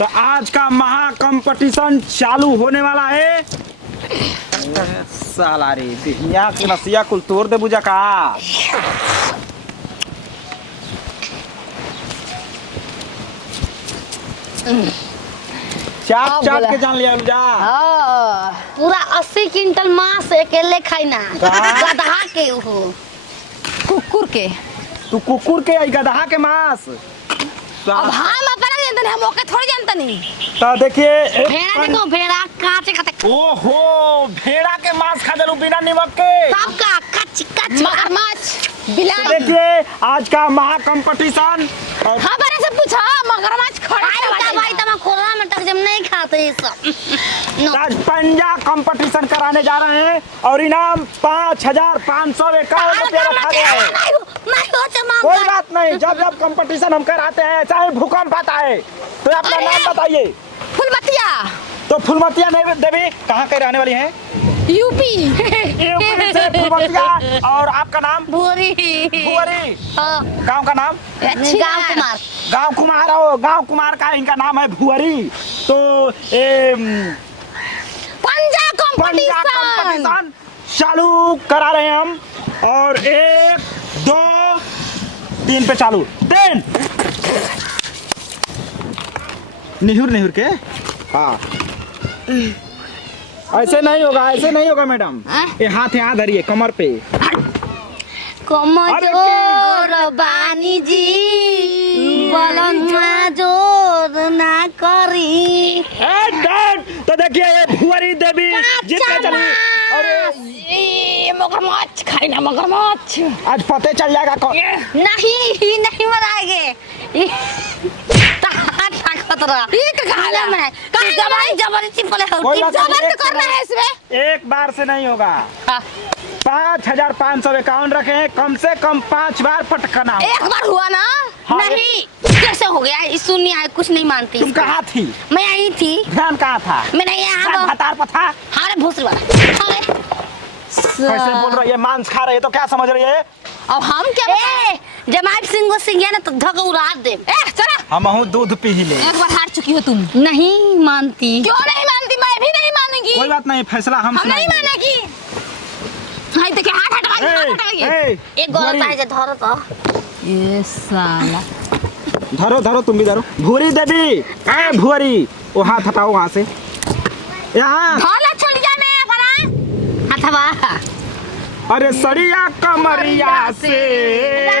तो आज का महा कंपटीशन चालू होने वाला है। साला रे यहाँ के नसिया कुल तोड़ दे बुझा का। चाट चाट के जान लिया जा। पूरा 80 क्विंटल मांस अकेले खाई ना गधा के हो कुकुर के तू कुकुर के गधा के मांस। अब हम अपना जानते नहीं, हम ओके थोड़ी जानते नहीं। तो देखिए भेड़ा देखो, भेड़ा काचे खाते। ओहो भेड़ा के मांस खा दे बिना नमक के। सबका कच कच मगरमच्छ बिलाई। देखिए आज का महा कंपटीशन। हमारे से पूछा मगरमच्छ खड़ा का भाई तमा कोरोना में तक जब नहीं खाते ये सब। आज पंजा कंपटीशन कराने जा रहे हैं और इनाम 5,551 रुपया रखा गया है। नहीं हो चमा। कोई बात नहीं, जब जब कंपटीशन हम कराते हैं चाहे भूकंप आता है तो अपना नाम बताइए। फुलमतिया। तो फुलमतिया देवी कहाँ के रहने वाली हैं? यूपी। यूपी से फुलमतिया। और आपका नाम? भूरी। भुवरी। गांव का नाम? गांव कुमार। गांव कुमार हो, गांव कुमार का इनका नाम है भुवरी। तो पंजा कंपटीशन चालू करा रहे हैं हम। और 1 2 3 पे चालू। 3 निहुर निहुर के। हाँ ऐसे नहीं होगा, ऐसे नहीं होगा मैडम। ये हाथ यहाँ धरिए कमर पे। कमजोर बानी जी बलनमा जोर ना करी। तो देखिए ये भुवरी देवी जीतने चली। अरे मगरमच्छ खाई ना मगरमच्छ। आज पते चल जाएगा कौन। नहीं नहीं बनाएंगे। जबरदस्ती करना है इसमें। एक बार से नहीं होगा। 5,551 रखे हैं, कम से कम 5 बार पटकना। एक बार हुआ ना। हाँ, नहीं कैसे हो गया? सुनिए है कुछ नहीं मानती। तुम कहाँ थी? मैं यहीं थी। ध्यान कहाँ था? मैं यहाँ भतार पर था। हमारे भूसरी वाला। कैसे बोल रही है? मांस खा रही है तो क्या समझ रही है? अब हम क्या जमाई सिंह को सिंह ना तो धक उड़ा दे। चला हम दूध पी ही ले। एक बार हार चुकी हो तुम। नहीं मानती। क्यों नहीं मानती? मैं भी नहीं मानूंगी। कोई बात नहीं, फैसला हम नहीं मानेगी। हाय तो क्या हाथ हटवाइए। एक गलत है जे धरो तो। ये साला धरो धरो, तुम भी धरो। भुवरी देवी भुवरी वो हाथ हटाओ वहाँ से। यहाँ ढोला छोड़िया में अपना हथवा। अरे सड़िया कमरिया से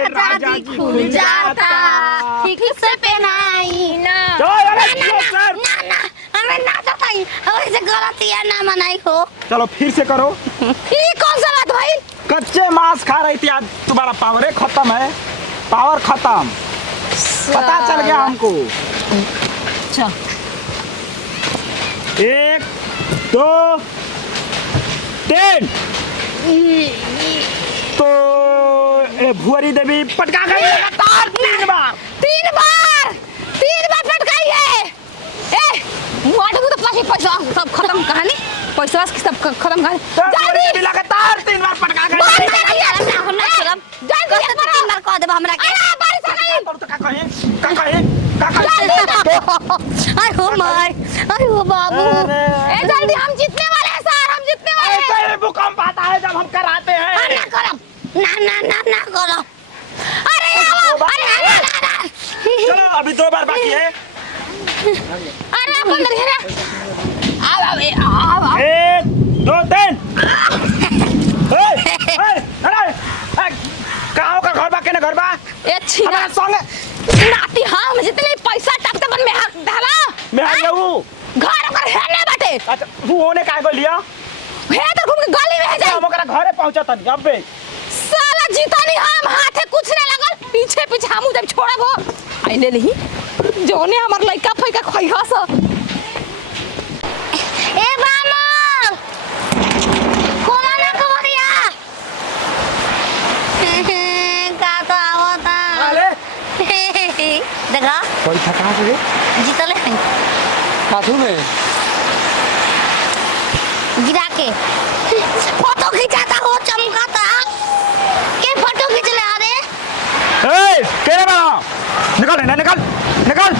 राजा जी खुल जाता। ठीक से पहनाई ना। हमें ना बताई ऐसे गलत या ना मनाई हो। चलो फिर से करो। ये कौन सा बात भाई? कच्चे मांस खा रही थी, आज तुम्हारा पावर खत्म है। पावर खत्म, पता चल गया हमको। चल 1 2 3। तो भुवरी देवी पटका गई लगातार 3 बार। 3 बार पटकाई है। वाटू तो पैसा सब खत्म कहानी। पैसा सब खत्म कहानी। जल्दी लगातार 3 बार पटका गई। जल्दी 3 बार कह देब हमरा के। आई हो माय, आई हो बाबू। जल्दी हम जीतने वाले हैं सर, हम जीतने वाले हैं। ऐसे भूकंप आता है जब हम कराते हैं। ना करो, ना करो। अरे चलो अभी 2 बार बाकी है। अरे अपन अंदर है। आओ 1 2 3। कहाँ का घर बा के ना घर बा? ए छिना संग नाती हम जितने पैसा टकते बन में हक डाला मैं आ जाऊं। घर कर है ना बाटे। अच्छा तू होने काहे को लिया? है तो घूम के गली में जाए। हम ओकरा घरे पहुंचा तनी अबे। साला जीता नहीं हम, हाथे कुछ नहीं लगल। पीछे पीछे हम जब छोड़ब हो आइले नहीं जोने हमर लइका फइका खइहा स। ए बामल कोना ना खबरिया। का तो आवता। अरे देखा कोई थका से जीतले हैं साथू में गिरा के फोटो खिंचाता हो, चमकाता के फोटो खींच ले। अरे ए केरे बा निकल निकल निकल।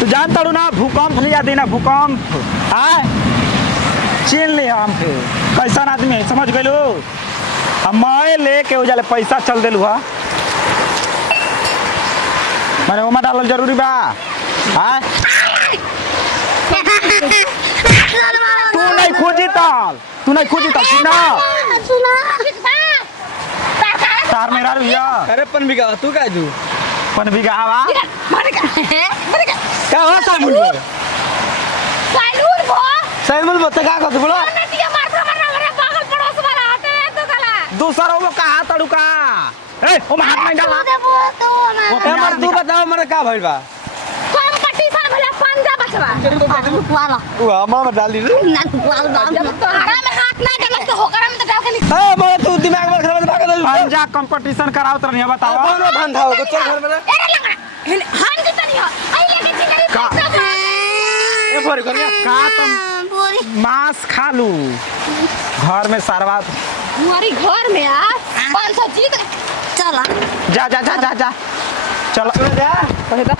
तू जानता हूँ ना भूकंप लिया देना भूकंप आए चीन ले हम फिर कैसा आदमी है समझ गए मैं लेके उजाले पैसा चल दिलू हा मैंने ओमा डालल जरूरी बा आए तू नहीं खोजी ताल सुना तार मेरा भैया अरे पन बिगा तू काय तू पन बिगावा क्या हो साइमन बोल साइलूर भो साइमन बोल का कहत बोला नतिया मार हमरा पागल पड़ोस वाला आते तो गला दूसरा वो कहा तड़ुका ए ओ हाथ में डाला ए मर तू बताओ मरे का भइल बा कंपटीशन भला पंजा बचवा वाला उ हम डाल दी रे ना वाला जब तोहरा में हाथ ना डाल तो होकरा में तो डाल के निकल ए मरे तू दिमाग में खराब भाग दे पंजा कंपटीशन कराओ तो नहीं बताओ कौन धंधा हो चल घर में अरे लंगड़ा हां जी तनी हो आई लेके चिल्ला का ए फोर कर का तुम पूरी मांस खा लू घर में सारवा हमारी घर में आ 500 जीत चला जा जा जा जा जा चलो जा कहे तो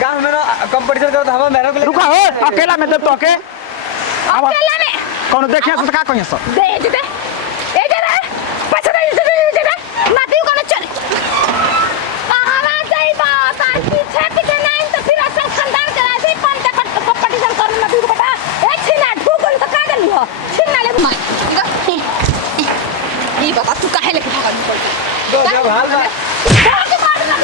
गांव में कंपटीशन कर हम मेरे को रुका हो अकेला में तो के अब अकेला में कौन देखे तो का कहिए सो दे दे ए दे रे पैसा दे दे माती को न चल कहां जाई बात आज पीछे पीछे नहीं तो फिर सब खानदान करा दे कंपटीशन करने में तू बेटा एक छिना ढूकल तो का गली हो छिना ले ई बाबा तू काहे लेके भागल दो जब हाल बा के मार ना